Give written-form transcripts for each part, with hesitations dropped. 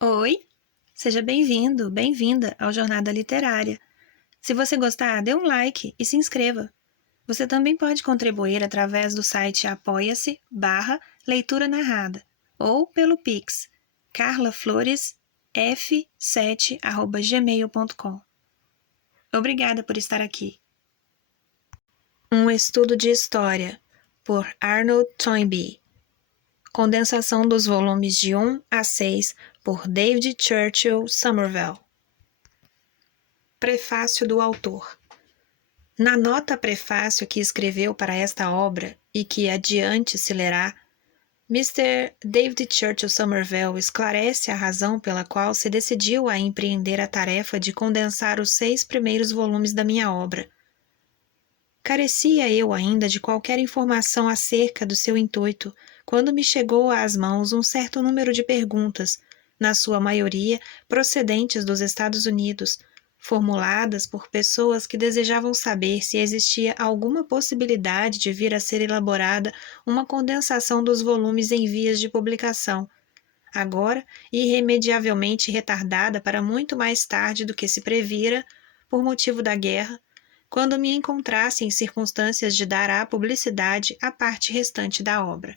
Oi, seja bem-vindo, bem-vinda ao Jornada Literária. Se você gostar, dê um like e se inscreva. Você também pode contribuir através do site apoia-se/leitura narrada ou pelo Pix carlafloresf7@gmail.com. Obrigada por estar aqui. Um estudo de história, por Arnold Toynbee. Condensação dos volumes de 1 a 6, por David Churchill Somervell. Prefácio do autor. Na nota prefácio que escreveu para esta obra, e que adiante se lerá, Mr. David Churchill Somervell esclarece a razão pela qual se decidiu a empreender a tarefa de condensar os 6 primeiros volumes da minha obra. Carecia eu ainda de qualquer informação acerca do seu intuito, quando me chegou às mãos um certo número de perguntas, na sua maioria procedentes dos Estados Unidos, formuladas por pessoas que desejavam saber se existia alguma possibilidade de vir a ser elaborada uma condensação dos volumes em vias de publicação, agora irremediavelmente retardada para muito mais tarde do que se previra, por motivo da guerra, quando me encontrasse em circunstâncias de dar à publicidade a parte restante da obra.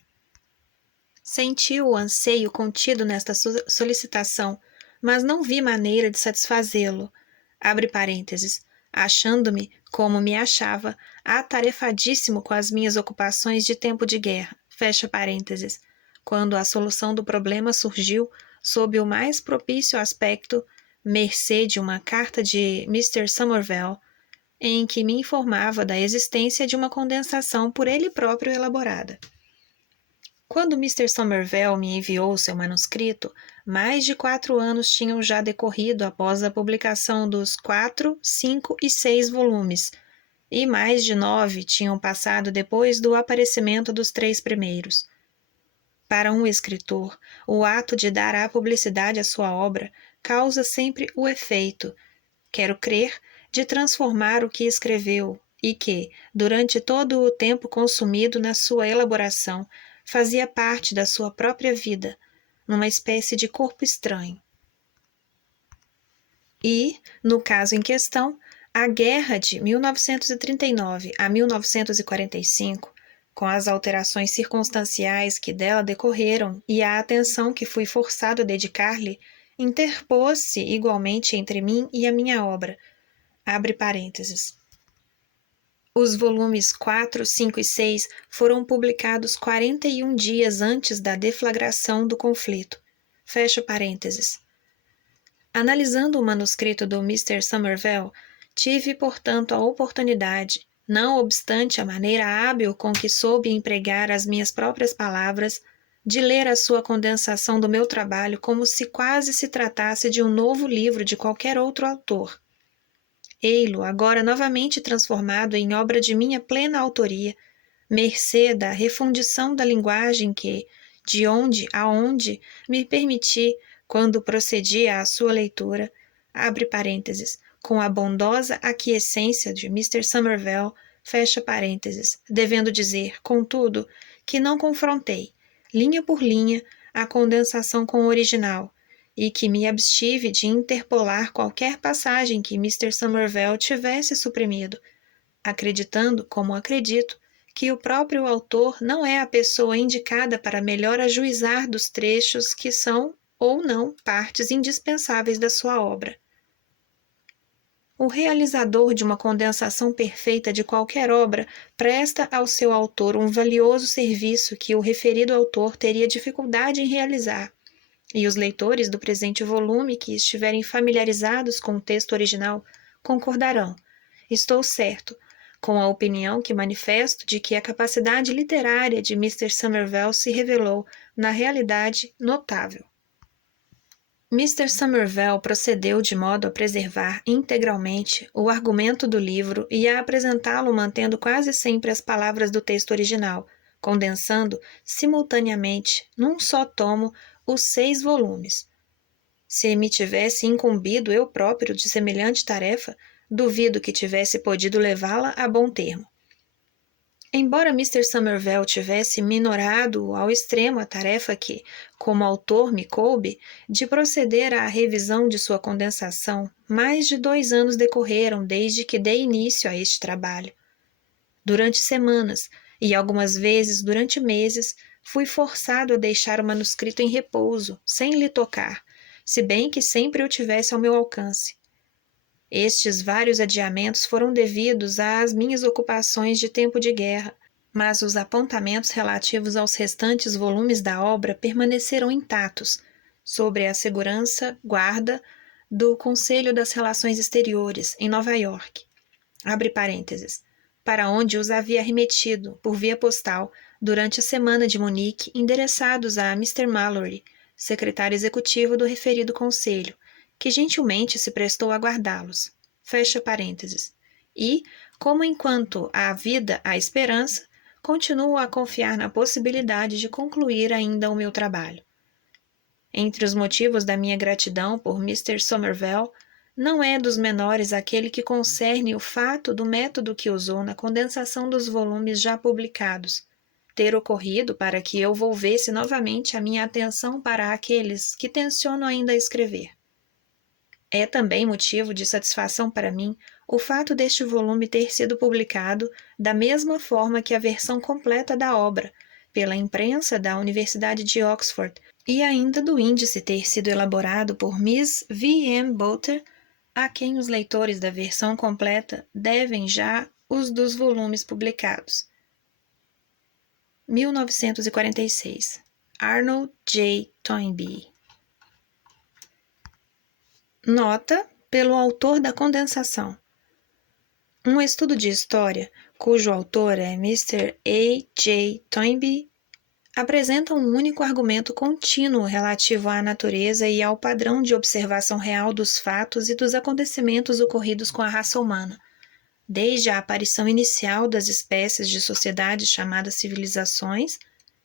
Senti o anseio contido nesta solicitação, mas não vi maneira de satisfazê-lo. Abre parênteses, achando-me, como me achava, atarefadíssimo com as minhas ocupações de tempo de guerra, fecha parênteses, quando a solução do problema surgiu sob o mais propício aspecto, mercê de uma carta de Mr. Somervell, em que me informava da existência de uma condensação por ele próprio elaborada. Quando Mr. Somervell me enviou seu manuscrito, mais de 4 anos tinham já decorrido após a publicação dos 4, 5 e 6 volumes, e mais de 9 tinham passado depois do aparecimento dos 3 primeiros. Para um escritor, o ato de dar à publicidade a sua obra causa sempre o efeito, quero crer, de transformar o que escreveu e que, durante todo o tempo consumido na sua elaboração, fazia parte da sua própria vida, numa espécie de corpo estranho. E, no caso em questão, a guerra de 1939 a 1945, com as alterações circunstanciais que dela decorreram e a atenção que fui forçado a dedicar-lhe, interpôs-se igualmente entre mim e a minha obra. Abre parênteses. Os volumes 4, 5 e 6 foram publicados 41 dias antes da deflagração do conflito. Fecha parênteses. Analisando o manuscrito do Mr. Somervell, tive, portanto, a oportunidade, não obstante a maneira hábil com que soube empregar as minhas próprias palavras, de ler a sua condensação do meu trabalho como se quase se tratasse de um novo livro de qualquer outro autor. Ei-lo agora novamente transformado em obra de minha plena autoria, mercê da refundição da linguagem que, de onde a onde, me permiti, quando procedia à sua leitura, abre parênteses, com a bondosa aquiescência de Mr. Somervell, fecha parênteses, devendo dizer, contudo, que não confrontei, linha por linha, a condensação com o original, e que me abstive de interpolar qualquer passagem que Mr. Somervell tivesse suprimido, acreditando, como acredito, que o próprio autor não é a pessoa indicada para melhor ajuizar dos trechos que são, ou não, partes indispensáveis da sua obra. O realizador de uma condensação perfeita de qualquer obra presta ao seu autor um valioso serviço que o referido autor teria dificuldade em realizar, e os leitores do presente volume que estiverem familiarizados com o texto original concordarão, estou certo, com a opinião que manifesto de que a capacidade literária de Mr. Somervell se revelou, na realidade, notável. Mr. Somervell procedeu de modo a preservar integralmente o argumento do livro e a apresentá-lo mantendo quase sempre as palavras do texto original, condensando, simultaneamente, num só tomo, os 6 volumes. Se me tivesse incumbido eu próprio de semelhante tarefa, duvido que tivesse podido levá-la a bom termo. Embora Mr. Somervell tivesse minorado ao extremo a tarefa que, como autor, me coube, de proceder à revisão de sua condensação, mais de 2 anos decorreram desde que dei início a este trabalho. Durante semanas, e algumas vezes durante meses, fui forçado a deixar o manuscrito em repouso, sem lhe tocar, se bem que sempre o tivesse ao meu alcance. Estes vários adiamentos foram devidos às minhas ocupações de tempo de guerra, mas os apontamentos relativos aos restantes volumes da obra permaneceram intactos, sobre a segurança guarda do Conselho das Relações Exteriores, em Nova York. Abre parênteses, para onde os havia remetido, por via postal, durante a semana de Munique, endereçados a Mr. Mallory, secretário executivo do referido conselho, que gentilmente se prestou a guardá-los. Fecha parênteses. E, como enquanto há vida há esperança, continuo a confiar na possibilidade de concluir ainda o meu trabalho. Entre os motivos da minha gratidão por Mr. Somervell, não é dos menores aquele que concerne o fato do método que usou na condensação dos volumes já publicados, ter ocorrido para que eu volvesse novamente a minha atenção para aqueles que tenciono ainda escrever. É também motivo de satisfação para mim o fato deste volume ter sido publicado da mesma forma que a versão completa da obra, pela imprensa da Universidade de Oxford, e ainda do índice ter sido elaborado por Miss V. M. Boulter, a quem os leitores da versão completa devem já os dos volumes publicados. 1946. Arnold J. Toynbee. Nota pelo autor da condensação. Um estudo de história, cujo autor é Mr. A. J. Toynbee, apresenta um único argumento contínuo relativo à natureza e ao padrão de observação real dos fatos e dos acontecimentos ocorridos com a raça humana, desde a aparição inicial das espécies de sociedades chamadas civilizações,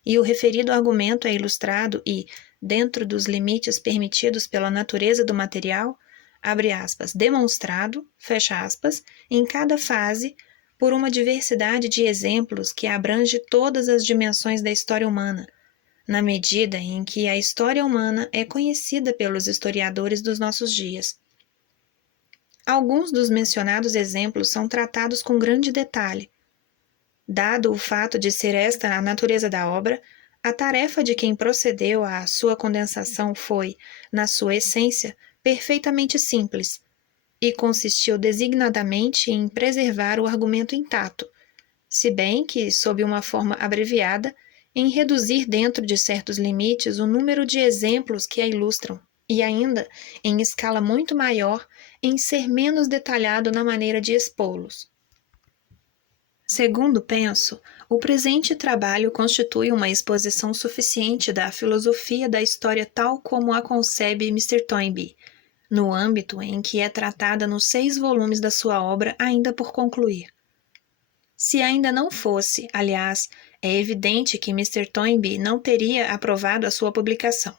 e o referido argumento é ilustrado e, dentro dos limites permitidos pela natureza do material, abre aspas, demonstrado, fecha aspas, em cada fase, por uma diversidade de exemplos que abrange todas as dimensões da história humana, na medida em que a história humana é conhecida pelos historiadores dos nossos dias. Alguns dos mencionados exemplos são tratados com grande detalhe. Dado o fato de ser esta a natureza da obra, a tarefa de quem procedeu à sua condensação foi, na sua essência, perfeitamente simples, e consistiu designadamente em preservar o argumento intacto, se bem que, sob uma forma abreviada, em reduzir dentro de certos limites o número de exemplos que a ilustram, e ainda, em escala muito maior, em ser menos detalhado na maneira de expô-los. Segundo penso, o presente trabalho constitui uma exposição suficiente da filosofia da história tal como a concebe Mr. Toynbee, no âmbito em que é tratada nos 6 volumes da sua obra ainda por concluir. Se ainda não fosse, aliás, é evidente que Mr. Toynbee não teria aprovado a sua publicação.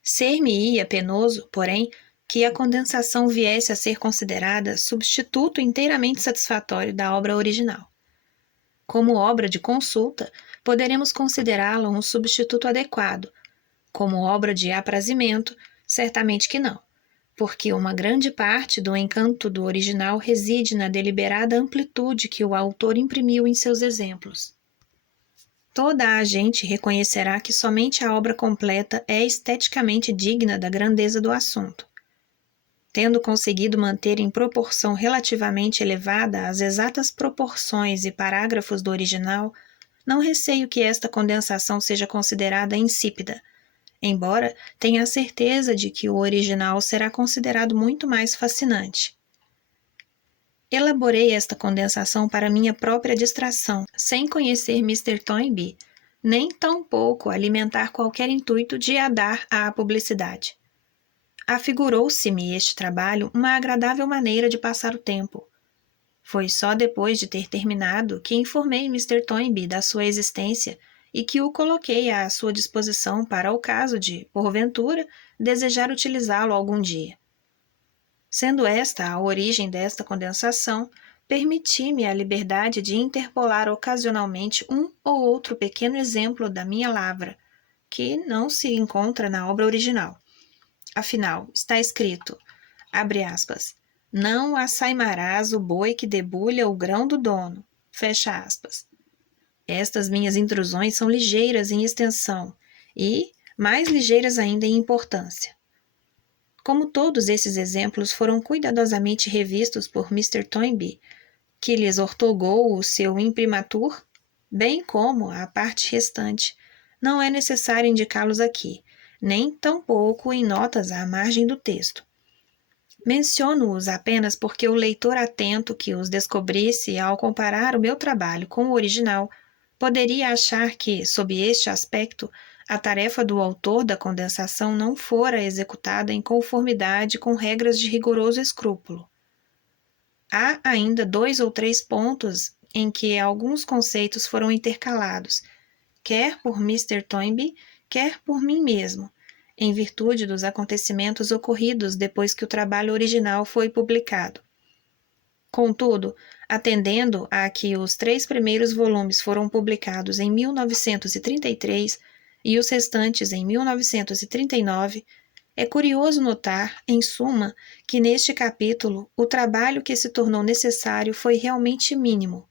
Ser-me-ia penoso, porém, que a condensação viesse a ser considerada substituto inteiramente satisfatório da obra original. Como obra de consulta, poderemos considerá-la um substituto adequado. Como obra de aprazimento, certamente que não, porque uma grande parte do encanto do original reside na deliberada amplitude que o autor imprimiu em seus exemplos. Toda a gente reconhecerá que somente a obra completa é esteticamente digna da grandeza do assunto. Tendo conseguido manter em proporção relativamente elevada as exatas proporções e parágrafos do original, não receio que esta condensação seja considerada insípida, embora tenha a certeza de que o original será considerado muito mais fascinante. Elaborei esta condensação para minha própria distração, sem conhecer Mr. Toynbee, nem tampouco alimentar qualquer intuito de a dar à publicidade. Afigurou-se-me este trabalho uma agradável maneira de passar o tempo. Foi só depois de ter terminado que informei Mr. Toynbee da sua existência e que o coloquei à sua disposição para o caso de, porventura, desejar utilizá-lo algum dia. Sendo esta a origem desta condensação, permiti-me a liberdade de interpolar ocasionalmente um ou outro pequeno exemplo da minha lavra, que não se encontra na obra original. Afinal, está escrito, abre aspas, não assaimarás o boi que debulha o grão do dono, fecha aspas. Estas minhas intrusões são ligeiras em extensão e mais ligeiras ainda em importância. Como todos esses exemplos foram cuidadosamente revistos por Mr. Toynbee, que lhes ortogou o seu imprimatur, bem como a parte restante, não é necessário indicá-los aqui, nem tampouco em notas à margem do texto. Menciono-os apenas porque o leitor atento que os descobrisse ao comparar o meu trabalho com o original poderia achar que, sob este aspecto, a tarefa do autor da condensação não fora executada em conformidade com regras de rigoroso escrúpulo. Há ainda 2 ou 3 pontos em que alguns conceitos foram intercalados, quer por Mr. Toynbee, quer por mim mesmo, em virtude dos acontecimentos ocorridos depois que o trabalho original foi publicado. Contudo, atendendo a que os 3 primeiros volumes foram publicados em 1933 e os restantes em 1939, é curioso notar, em suma, que neste capítulo o trabalho que se tornou necessário foi realmente mínimo.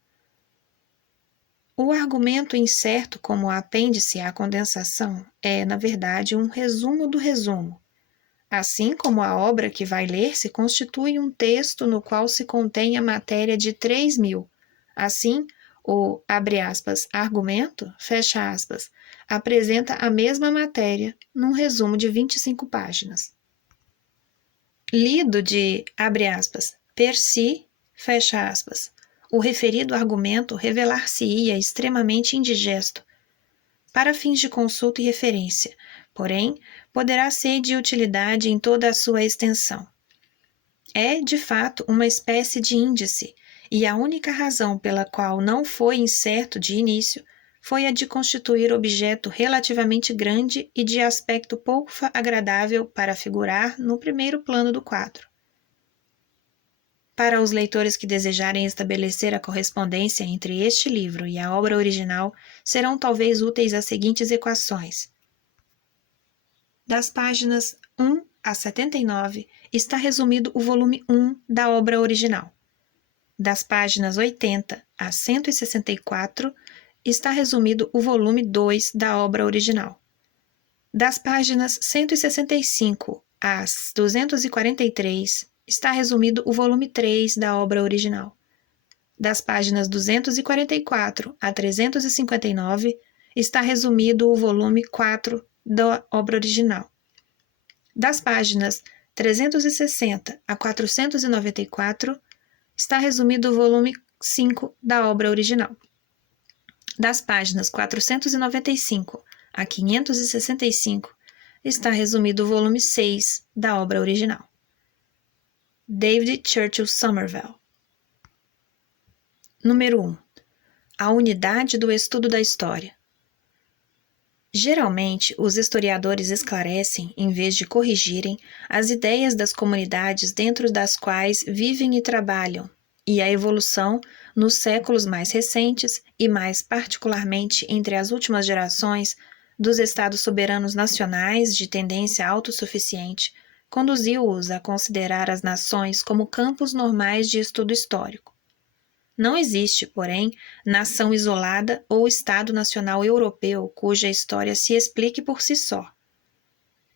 O argumento incerto como apêndice à condensação é, na verdade, um resumo do resumo. Assim como a obra que vai ler-se constitui um texto no qual se contém a matéria de 3.000. Assim, o, abre aspas, argumento, fecha aspas, apresenta a mesma matéria num resumo de 25 páginas. Lido de, abre aspas, per si, fecha aspas, o referido argumento revelar-se-ia extremamente indigesto, para fins de consulta e referência, porém, poderá ser de utilidade em toda a sua extensão. É, de fato, uma espécie de índice, e a única razão pela qual não foi incerto de início foi a de constituir objeto relativamente grande e de aspecto pouco agradável para figurar no primeiro plano do quadro. Para os leitores que desejarem estabelecer a correspondência entre este livro e a obra original, serão talvez úteis as seguintes equações. Das páginas 1 a 79 está resumido o volume 1 da obra original. Das páginas 80 a 164 está resumido o volume 2 da obra original. Das páginas 165 a 243 está resumido o volume 3 da obra original. Das páginas 244 a 359 está resumido o volume 4 da obra original. Das páginas 360 a 494 está resumido o volume 5 da obra original. Das páginas 495 a 565 está resumido o volume 6 da obra original. David Churchill Somervell. Número 1. A unidade do estudo da história. Geralmente, os historiadores esclarecem, em vez de corrigirem, as ideias das comunidades dentro das quais vivem e trabalham, e a evolução, nos séculos mais recentes e mais particularmente entre as últimas gerações, dos estados soberanos nacionais de tendência autossuficiente, conduziu-os a considerar as nações como campos normais de estudo histórico. Não existe, porém, nação isolada ou Estado nacional europeu cuja história se explique por si só.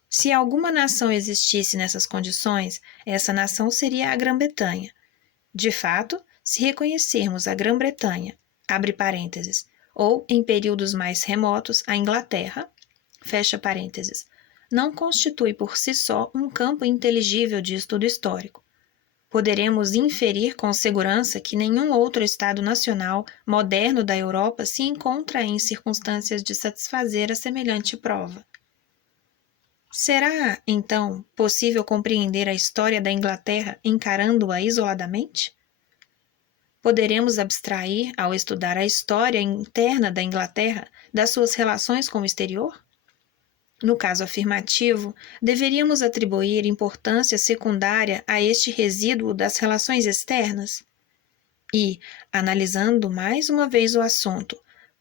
Se alguma nação existisse nessas condições, essa nação seria a Grã-Bretanha. De fato, se reconhecermos a Grã-Bretanha, abre parênteses, ou, em períodos mais remotos, a Inglaterra, fecha parênteses, não constitui por si só um campo inteligível de estudo histórico. Poderemos inferir com segurança que nenhum outro Estado nacional moderno da Europa se encontra em circunstâncias de satisfazer a semelhante prova. Será, então, possível compreender a história da Inglaterra encarando-a isoladamente? Poderemos abstrair, ao estudar a história interna da Inglaterra, das suas relações com o exterior? No caso afirmativo, deveríamos atribuir importância secundária a este resíduo das relações externas? E, analisando mais uma vez o assunto,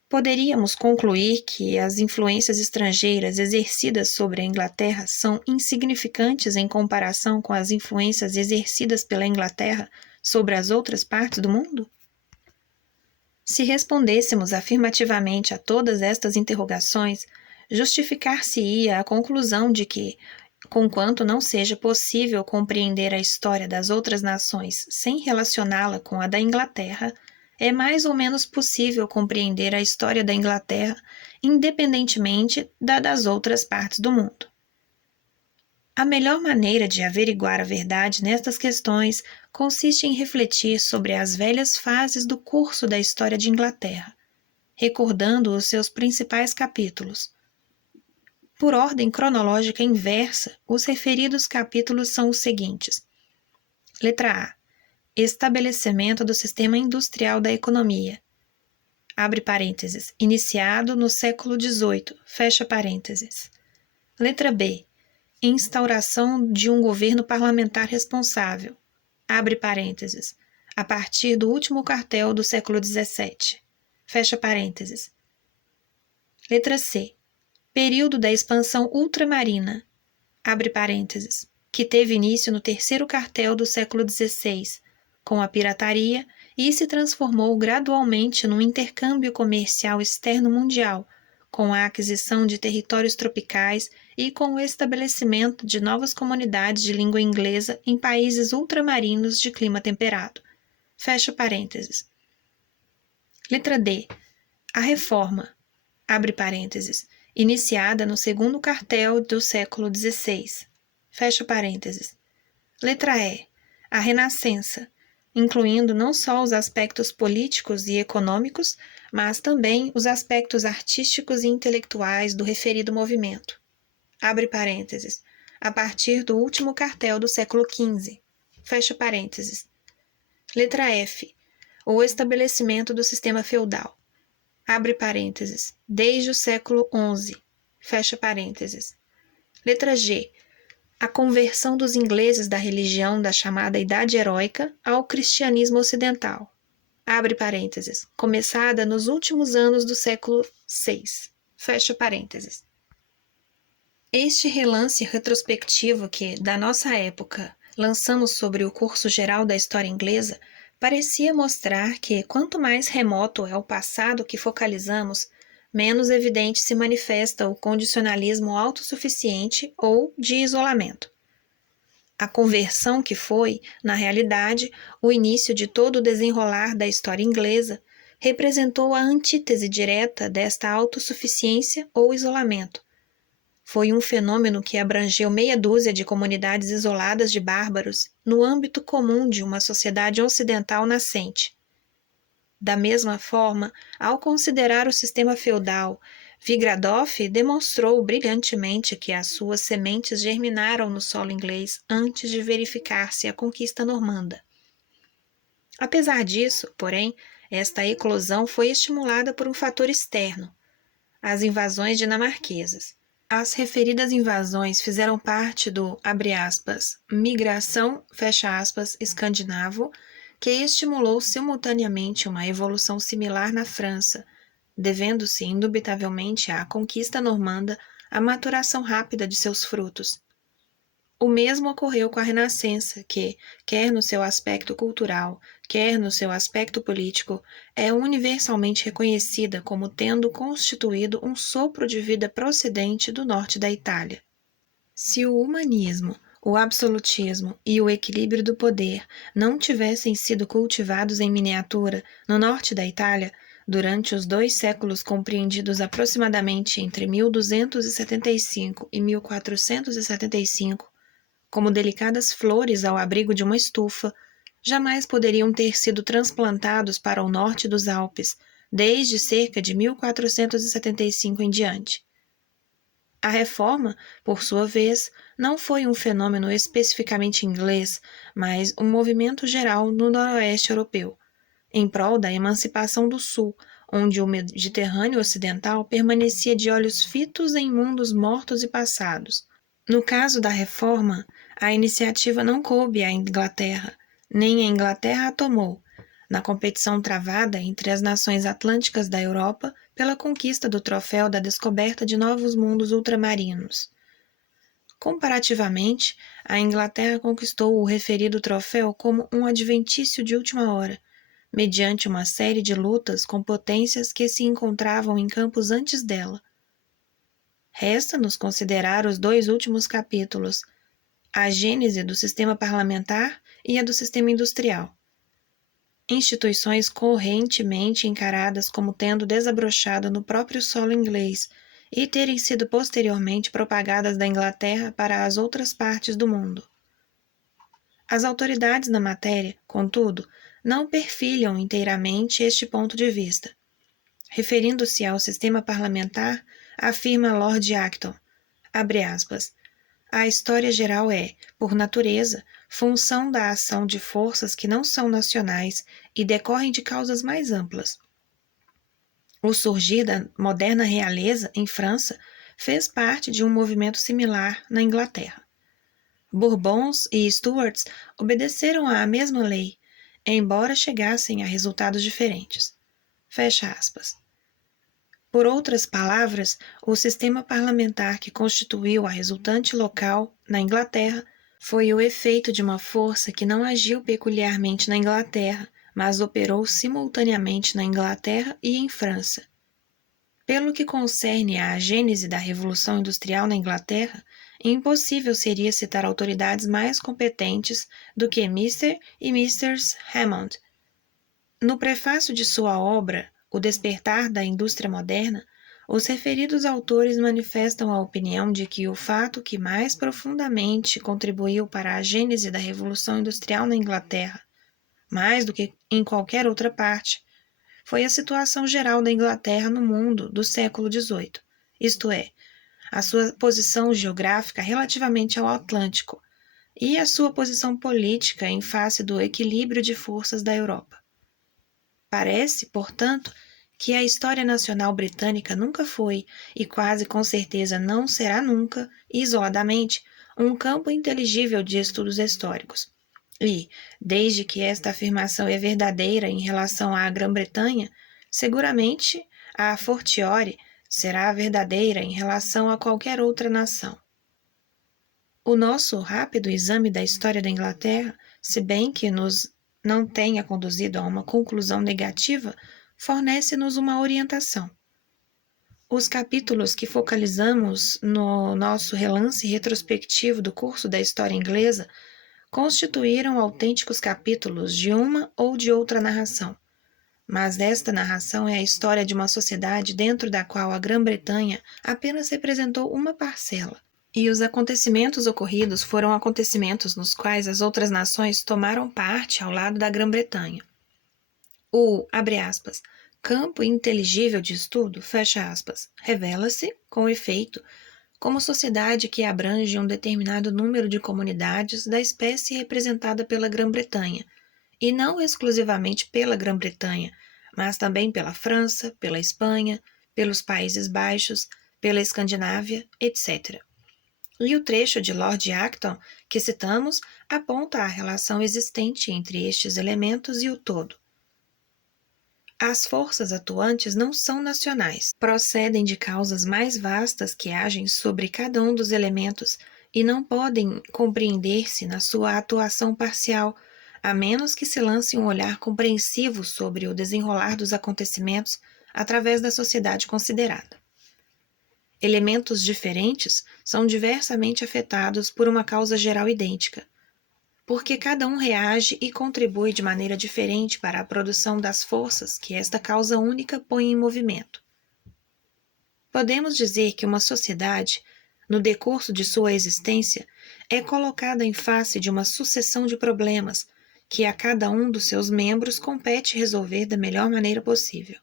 poderíamos concluir que as influências estrangeiras exercidas sobre a Inglaterra são insignificantes em comparação com as influências exercidas pela Inglaterra sobre as outras partes do mundo? Se respondêssemos afirmativamente a todas estas interrogações, justificar-se-ia a conclusão de que, conquanto não seja possível compreender a história das outras nações sem relacioná-la com a da Inglaterra, é mais ou menos possível compreender a história da Inglaterra independentemente da das outras partes do mundo. A melhor maneira de averiguar a verdade nestas questões consiste em refletir sobre as velhas fases do curso da história de Inglaterra, recordando os seus principais capítulos. Por ordem cronológica inversa, os referidos capítulos são os seguintes. Letra A. Estabelecimento do sistema industrial da economia. Abre parênteses. Iniciado no século XVIII. Fecha parênteses. Letra B. Instauração de um governo parlamentar responsável. Abre parênteses. A partir do último quartel do século XVII. Fecha parênteses. Letra C. Período da expansão ultramarina. Abre parênteses. Que teve início no terceiro quartel do século XVI, com a pirataria, e se transformou gradualmente num intercâmbio comercial externo mundial, com a aquisição de territórios tropicais e com o estabelecimento de novas comunidades de língua inglesa em países ultramarinos de clima temperado. Fecha parênteses. Letra D. A reforma. Abre parênteses. Iniciada no segundo quartel do século XVI. Fecha parênteses. Letra E. A renascença, incluindo não só os aspectos políticos e econômicos, mas também os aspectos artísticos e intelectuais do referido movimento. Abre parênteses. A partir do último quartel do século XV. Fecha parênteses. Letra F. O estabelecimento do sistema feudal. Abre parênteses. Desde o século XI. Fecha parênteses. Letra G. A conversão dos ingleses da religião da chamada Idade Heróica ao cristianismo ocidental. Abre parênteses. Começada nos últimos anos do século VI. Fecha parênteses. Este relance retrospectivo que, da nossa época, lançamos sobre o curso geral da história inglesa, parecia mostrar que, quanto mais remoto é o passado que focalizamos, menos evidente se manifesta o condicionalismo autossuficiente ou de isolamento. A conversão que foi, na realidade, o início de todo o desenrolar da história inglesa, representou a antítese direta desta autossuficiência ou isolamento. Foi um fenômeno que abrangeu meia dúzia de comunidades isoladas de bárbaros no âmbito comum de uma sociedade ocidental nascente. Da mesma forma, ao considerar o sistema feudal, Vigradov demonstrou brilhantemente que as suas sementes germinaram no solo inglês antes de verificar-se a conquista normanda. Apesar disso, porém, esta eclosão foi estimulada por um fator externo, as invasões dinamarquesas. As referidas invasões fizeram parte do, abre aspas, migração, fecha aspas, escandinavo, que estimulou simultaneamente uma evolução similar na França, devendo-se indubitavelmente à conquista normanda a maturação rápida de seus frutos. O mesmo ocorreu com a Renascença, que, quer no seu aspecto cultural, quer no seu aspecto político, é universalmente reconhecida como tendo constituído um sopro de vida procedente do norte da Itália. Se o humanismo, o absolutismo e o equilíbrio do poder não tivessem sido cultivados em miniatura no norte da Itália, durante os 2 séculos compreendidos aproximadamente entre 1275 e 1475, como delicadas flores ao abrigo de uma estufa, jamais poderiam ter sido transplantados para o norte dos Alpes, desde cerca de 1475 em diante. A reforma, por sua vez, não foi um fenômeno especificamente inglês, mas um movimento geral no noroeste europeu, em prol da emancipação do sul, onde o Mediterrâneo ocidental permanecia de olhos fitos em mundos mortos e passados. No caso da reforma, a iniciativa não coube à Inglaterra, nem a Inglaterra a tomou. na competição travada entre as nações atlânticas da Europa pela conquista do troféu da descoberta de novos mundos ultramarinos. Comparativamente, a Inglaterra conquistou o referido troféu como um adventício de última hora, mediante uma série de lutas com potências que se encontravam em campos antes dela. Resta-nos considerar os dois últimos capítulos, a gênese do sistema parlamentar e a do sistema industrial. Instituições correntemente encaradas como tendo desabrochado no próprio solo inglês e terem sido posteriormente propagadas da Inglaterra para as outras partes do mundo. As autoridades na matéria, contudo, não perfilham inteiramente este ponto de vista. Referindo-se ao sistema parlamentar, afirma Lord Acton, abre aspas, a história geral é, por natureza, função da ação de forças que não são nacionais e decorrem de causas mais amplas. O surgir da moderna realeza em França fez parte de um movimento similar na Inglaterra. Bourbons e Stuarts obedeceram à mesma lei, embora chegassem a resultados diferentes. Fecha aspas. Por outras palavras, o sistema parlamentar que constituiu a resultante local, na Inglaterra, foi o efeito de uma força que não agiu peculiarmente na Inglaterra, mas operou simultaneamente na Inglaterra e em França. Pelo que concerne à gênese da Revolução Industrial na Inglaterra, impossível seria citar autoridades mais competentes do que Mr. e Mrs. Hammond. No prefácio de sua obra, O Despertar da Indústria Moderna, os referidos autores manifestam a opinião de que o fato que mais profundamente contribuiu para a gênese da Revolução Industrial na Inglaterra, mais do que em qualquer outra parte, foi a situação geral da Inglaterra no mundo do século XVIII, isto é, a sua posição geográfica relativamente ao Atlântico e a sua posição política em face do equilíbrio de forças da Europa. Parece, portanto, que a história nacional britânica nunca foi, e quase com certeza não será nunca, isoladamente, um campo inteligível de estudos históricos. E, desde que esta afirmação é verdadeira em relação à Grã-Bretanha, seguramente, a fortiori, será verdadeira em relação a qualquer outra nação. O nosso rápido exame da história da Inglaterra, se bem que nos não tenha conduzido a uma conclusão negativa, fornece-nos uma orientação. Os capítulos que focalizamos no nosso relance retrospectivo do curso da história inglesa constituíram autênticos capítulos de uma ou de outra narração. Mas esta narração é a história de uma sociedade dentro da qual a Grã-Bretanha apenas representou uma parcela, e os acontecimentos ocorridos foram acontecimentos nos quais as outras nações tomaram parte ao lado da Grã-Bretanha. O, abre aspas, campo inteligível de estudo, fecha aspas, revela-se, com efeito, como sociedade que abrange um determinado número de comunidades da espécie representada pela Grã-Bretanha, e não exclusivamente pela Grã-Bretanha, mas também pela França, pela Espanha, pelos Países Baixos, pela Escandinávia, etc. E o trecho de Lord Acton que citamos aponta a relação existente entre estes elementos e o todo. As forças atuantes não são nacionais, procedem de causas mais vastas que agem sobre cada um dos elementos e não podem compreender-se na sua atuação parcial, a menos que se lance um olhar compreensivo sobre o desenrolar dos acontecimentos através da sociedade considerada. Elementos diferentes são diversamente afetados por uma causa geral idêntica, porque cada um reage e contribui de maneira diferente para a produção das forças que esta causa única põe em movimento. Podemos dizer que uma sociedade, no decurso de sua existência, é colocada em face de uma sucessão de problemas que a cada um dos seus membros compete resolver da melhor maneira possível.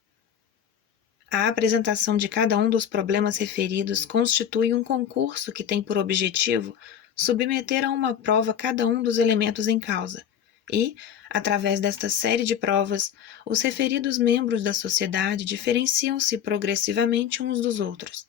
A apresentação de cada um dos problemas referidos constitui um concurso que tem por objetivo submeter a uma prova cada um dos elementos em causa, e, através desta série de provas, os referidos membros da sociedade diferenciam-se progressivamente uns dos outros.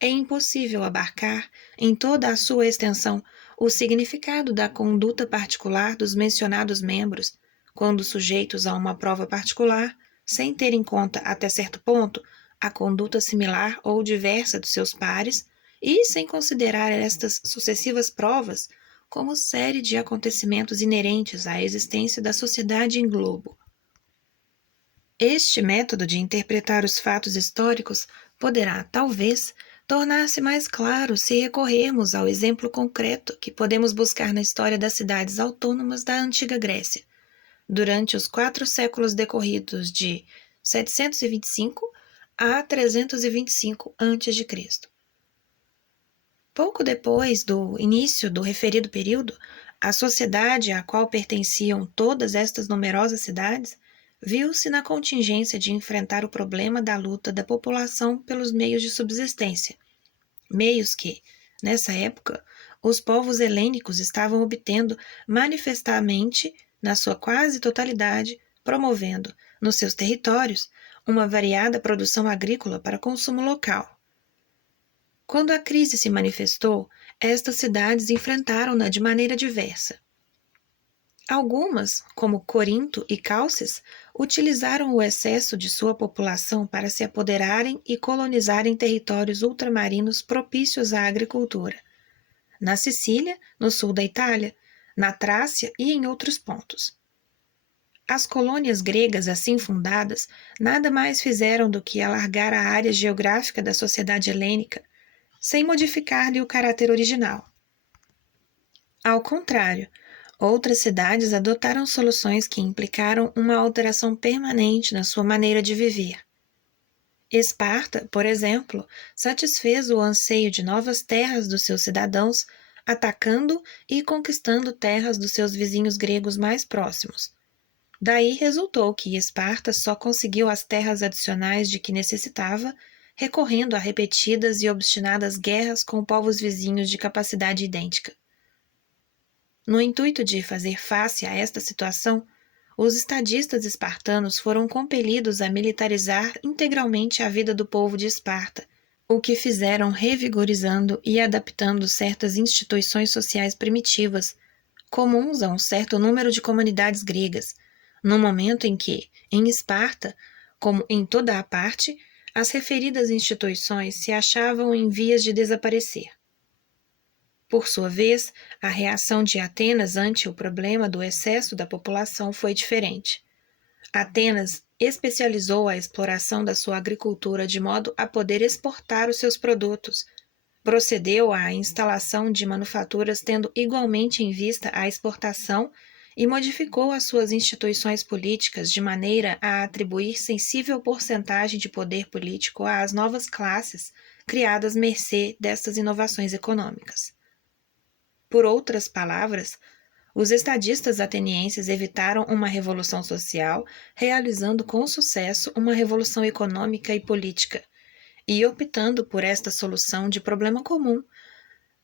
É impossível abarcar, em toda a sua extensão, o significado da conduta particular dos mencionados membros, quando sujeitos a uma prova particular, sem ter em conta, até certo ponto, a conduta similar ou diversa dos seus pares, e sem considerar estas sucessivas provas como série de acontecimentos inerentes à existência da sociedade em globo. Este método de interpretar os fatos históricos poderá, talvez, tornar-se mais claro se recorrermos ao exemplo concreto que podemos buscar na história das cidades autônomas da antiga Grécia, durante os 4 séculos decorridos de 725 a 325 a.C. Pouco depois do início do referido período, a sociedade à qual pertenciam todas estas numerosas cidades viu-se na contingência de enfrentar o problema da luta da população pelos meios de subsistência, meios que, nessa época, os povos helênicos estavam obtendo manifestamente, na sua quase totalidade, promovendo, nos seus territórios, uma variada produção agrícola para consumo local. Quando a crise se manifestou, estas cidades enfrentaram-na de maneira diversa. Algumas, como Corinto e Calcis, utilizaram o excesso de sua população para se apoderarem e colonizarem territórios ultramarinos propícios à agricultura. Na Sicília, no sul da Itália, na Trácia e em outros pontos. As colônias gregas assim fundadas nada mais fizeram do que alargar a área geográfica da sociedade helênica, sem modificar-lhe o caráter original. Ao contrário, outras cidades adotaram soluções que implicaram uma alteração permanente na sua maneira de viver. Esparta, por exemplo, satisfez o anseio de novas terras dos seus cidadãos, atacando e conquistando terras dos seus vizinhos gregos mais próximos. Daí resultou que Esparta só conseguiu as terras adicionais de que necessitava, recorrendo a repetidas e obstinadas guerras com povos vizinhos de capacidade idêntica. No intuito de fazer face a esta situação, os estadistas espartanos foram compelidos a militarizar integralmente a vida do povo de Esparta, o que fizeram revigorizando e adaptando certas instituições sociais primitivas, comuns a um certo número de comunidades gregas, no momento em que, em Esparta, como em toda a parte, as referidas instituições se achavam em vias de desaparecer. Por sua vez, a reação de Atenas ante o problema do excesso da população foi diferente. Atenas especializou a exploração da sua agricultura de modo a poder exportar os seus produtos. Procedeu à instalação de manufaturas tendo igualmente em vista a exportação e modificou as suas instituições políticas de maneira a atribuir sensível porcentagem de poder político às novas classes criadas mercê destas inovações econômicas. Por outras palavras, os estadistas atenienses evitaram uma revolução social, realizando com sucesso uma revolução econômica e política, e optando por esta solução de problema comum,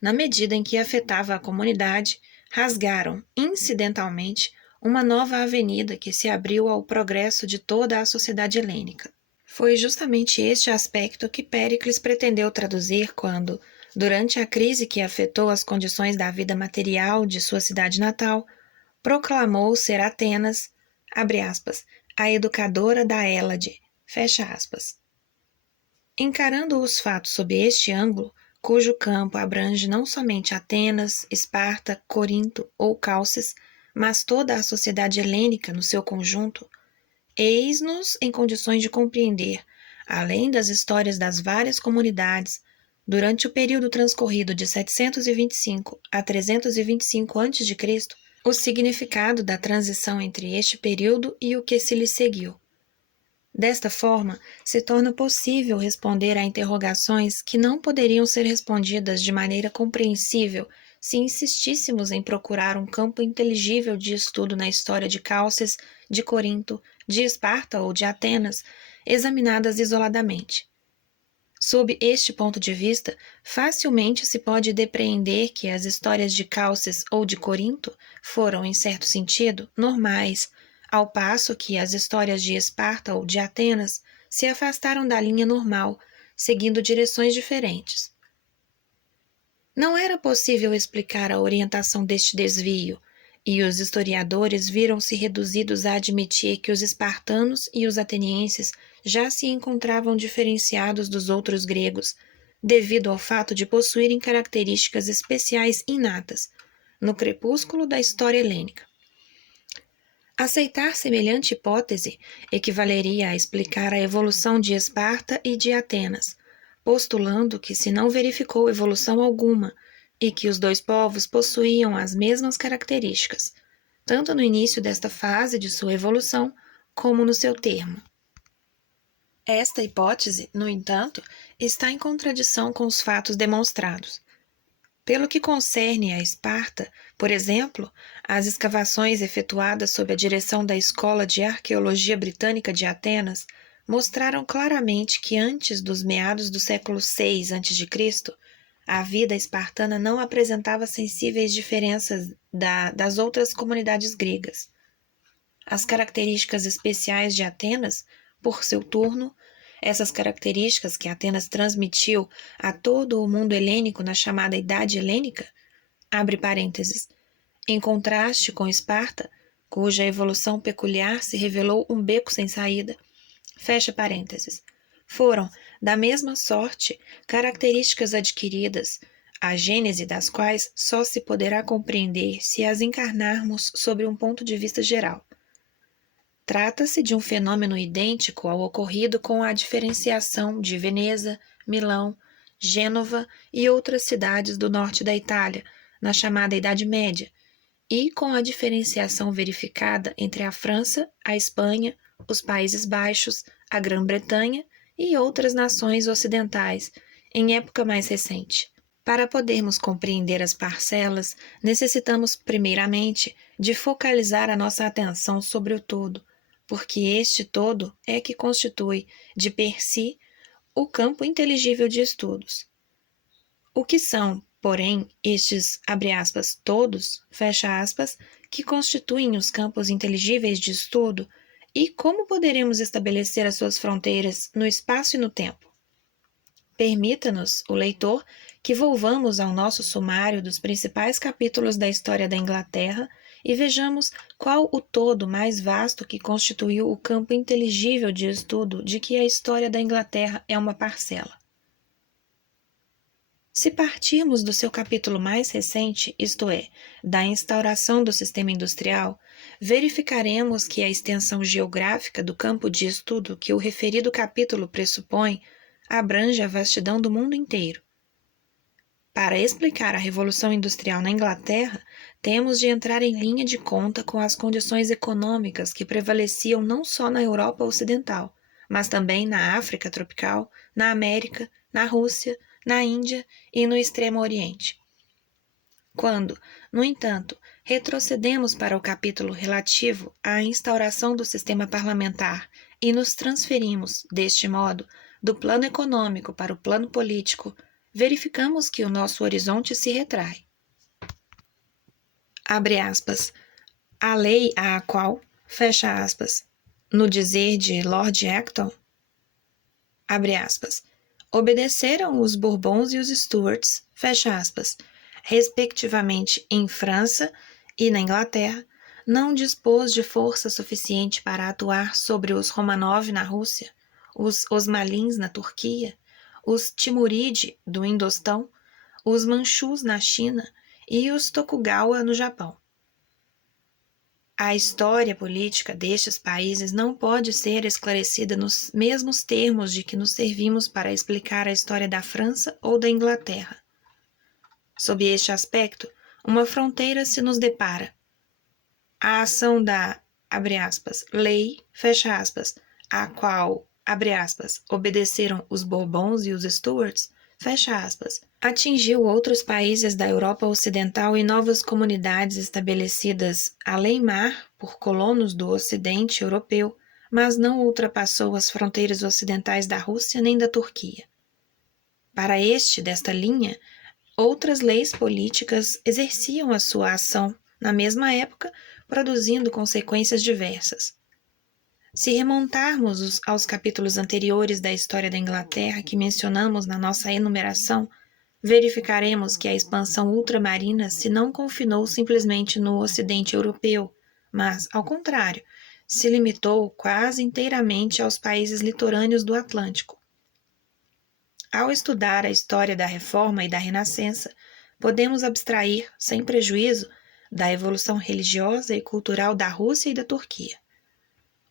na medida em que afetava a comunidade, rasgaram, incidentalmente, uma nova avenida que se abriu ao progresso de toda a sociedade helênica. Foi justamente este aspecto que Péricles pretendeu traduzir quando, durante a crise que afetou as condições da vida material de sua cidade natal, proclamou ser Atenas, abre aspas, a educadora da Hélade, fecha aspas. Encarando os fatos sob este ângulo, cujo campo abrange não somente Atenas, Esparta, Corinto ou Calcis, mas toda a sociedade helênica no seu conjunto, eis-nos em condições de compreender, além das histórias das várias comunidades, durante o período transcorrido de 725 a 325 a.C., o significado da transição entre este período e o que se lhe seguiu. Desta forma, se torna possível responder a interrogações que não poderiam ser respondidas de maneira compreensível se insistíssemos em procurar um campo inteligível de estudo na história de Calcis, de Corinto, de Esparta ou de Atenas, examinadas isoladamente. Sob este ponto de vista, facilmente se pode depreender que as histórias de Calcis ou de Corinto foram, em certo sentido, normais, ao passo que as histórias de Esparta ou de Atenas se afastaram da linha normal, seguindo direções diferentes. Não era possível explicar a orientação deste desvio, e os historiadores viram-se reduzidos a admitir que os espartanos e os atenienses já se encontravam diferenciados dos outros gregos, devido ao fato de possuírem características especiais inatas, no crepúsculo da história helênica. Aceitar semelhante hipótese equivaleria a explicar a evolução de Esparta e de Atenas, postulando que se não verificou evolução alguma e que os dois povos possuíam as mesmas características, tanto no início desta fase de sua evolução como no seu termo. Esta hipótese, no entanto, está em contradição com os fatos demonstrados. Pelo que concerne a Esparta, por exemplo, as escavações efetuadas sob a direção da Escola de Arqueologia Britânica de Atenas mostraram claramente que antes dos meados do século VI a.C., a vida espartana não apresentava sensíveis diferenças das outras comunidades gregas. As características especiais de Atenas, por seu turno, essas características que Atenas transmitiu a todo o mundo helênico na chamada Idade Helênica, abre parênteses, em contraste com Esparta, cuja evolução peculiar se revelou um beco sem saída, fecha parênteses, foram, da mesma sorte, características adquiridas, a gênese das quais só se poderá compreender se as encarnarmos sobre um ponto de vista geral. Trata-se de um fenômeno idêntico ao ocorrido com a diferenciação de Veneza, Milão, Gênova e outras cidades do norte da Itália, na chamada Idade Média, e com a diferenciação verificada entre a França, a Espanha, os Países Baixos, a Grã-Bretanha e outras nações ocidentais, em época mais recente. Para podermos compreender as parcelas, necessitamos, primeiramente, de focalizar a nossa atenção sobre o todo, porque este todo é que constitui, de per si, o campo inteligível de estudos. O que são, porém, estes, abre aspas, todos, fecha aspas, que constituem os campos inteligíveis de estudo e como poderemos estabelecer as suas fronteiras no espaço e no tempo? Permita-nos, o leitor, que volvamos ao nosso sumário dos principais capítulos da história da Inglaterra e vejamos qual o todo mais vasto que constituiu o campo inteligível de estudo de que a história da Inglaterra é uma parcela. Se partirmos do seu capítulo mais recente, isto é, da instauração do sistema industrial, verificaremos que a extensão geográfica do campo de estudo que o referido capítulo pressupõe abrange a vastidão do mundo inteiro. Para explicar a Revolução Industrial na Inglaterra, temos de entrar em linha de conta com as condições econômicas que prevaleciam não só na Europa Ocidental, mas também na África tropical, na América, na Rússia, na Índia e no Extremo Oriente. Quando, no entanto, retrocedemos para o capítulo relativo à instauração do sistema parlamentar e nos transferimos, deste modo, do plano econômico para o plano político, verificamos que o nosso horizonte se retrai. Abre aspas, a lei à qual, fecha aspas, no dizer de Lord Acton, abre aspas, obedeceram os Bourbons e os Stuarts, fecha aspas, respectivamente em França e na Inglaterra, não dispôs de força suficiente para atuar sobre os Romanov na Rússia, os Osmalins na Turquia, os Timuride do Indostão, os Manchus na China e os Tokugawa no Japão. A história política destes países não pode ser esclarecida nos mesmos termos de que nos servimos para explicar a história da França ou da Inglaterra. Sob este aspecto, uma fronteira se nos depara. A ação da, abre aspas, lei, fecha aspas, a qual, abre aspas, obedeceram os Bourbons e os Stuarts, fecha aspas, atingiu outros países da Europa Ocidental e novas comunidades estabelecidas além-mar por colonos do Ocidente Europeu, mas não ultrapassou as fronteiras ocidentais da Rússia nem da Turquia. Para desta linha, outras leis políticas exerciam a sua ação na mesma época, produzindo consequências diversas. Se remontarmos aos capítulos anteriores da história da Inglaterra que mencionamos na nossa enumeração, verificaremos que a expansão ultramarina se não confinou simplesmente no Ocidente europeu, mas, ao contrário, se limitou quase inteiramente aos países litorâneos do Atlântico. Ao estudar a história da Reforma e da Renascença, podemos abstrair, sem prejuízo, da evolução religiosa e cultural da Rússia e da Turquia.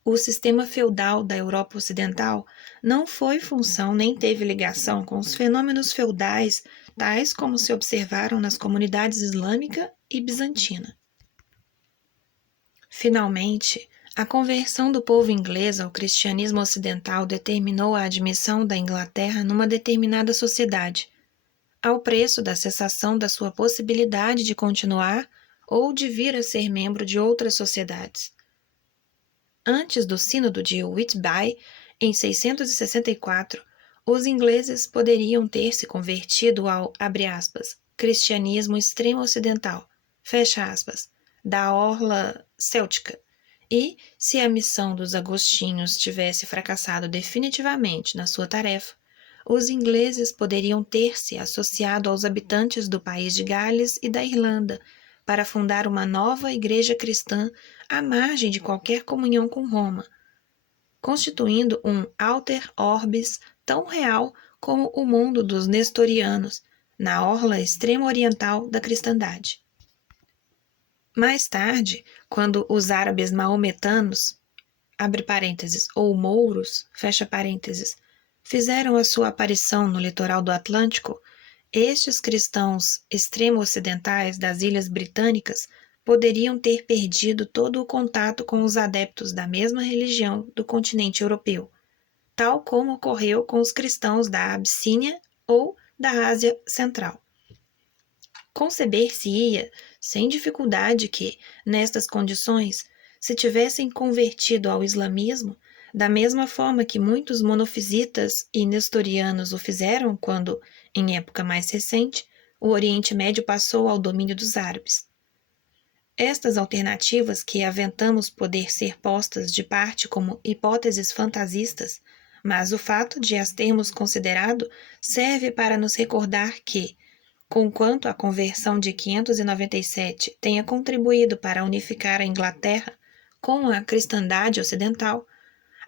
O sistema feudal da Europa Ocidental não foi função nem teve ligação com os fenômenos feudais tais como se observaram nas comunidades islâmica e bizantina. Finalmente, a conversão do povo inglês ao cristianismo ocidental determinou a admissão da Inglaterra numa determinada sociedade, ao preço da cessação da sua possibilidade de continuar ou de vir a ser membro de outras sociedades. Antes do Sínodo de Whitby, em 664, os ingleses poderiam ter se convertido ao, abre aspas, cristianismo extremo ocidental, fecha aspas, da orla céltica, e, se a missão dos agostinhos tivesse fracassado definitivamente na sua tarefa, os ingleses poderiam ter se associado aos habitantes do país de Gales e da Irlanda para fundar uma nova igreja cristã à margem de qualquer comunhão com Roma, constituindo um alter orbis tão real como o mundo dos nestorianos, na orla extremo-oriental da cristandade. Mais tarde, quando os árabes maometanos, abre parênteses, ou mouros, fecha parênteses, fizeram a sua aparição no litoral do Atlântico, estes cristãos extremo-ocidentais das Ilhas Britânicas poderiam ter perdido todo o contato com os adeptos da mesma religião do continente europeu, tal como ocorreu com os cristãos da Abissínia ou da Ásia Central. Conceber-se-ia, sem dificuldade, que, nestas condições, se tivessem convertido ao islamismo, da mesma forma que muitos monofisitas e nestorianos o fizeram quando, em época mais recente, o Oriente Médio passou ao domínio dos árabes. Estas alternativas que aventamos poder ser postas de parte como hipóteses fantasistas, mas o fato de as termos considerado serve para nos recordar que, conquanto a conversão de 597 tenha contribuído para unificar a Inglaterra com a cristandade ocidental,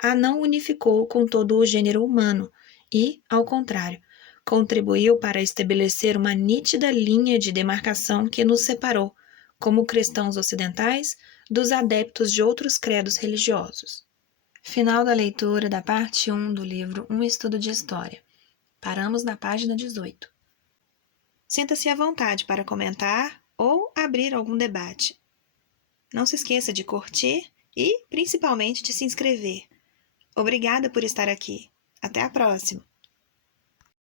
a não unificou com todo o gênero humano e, ao contrário, contribuiu para estabelecer uma nítida linha de demarcação que nos separou, como cristãos ocidentais, dos adeptos de outros credos religiosos. Final da leitura da parte 1 do livro Um Estudo de História. Paramos na página 18. Sinta-se à vontade para comentar ou abrir algum debate. Não se esqueça de curtir e, principalmente, de se inscrever. Obrigada por estar aqui. Até a próxima!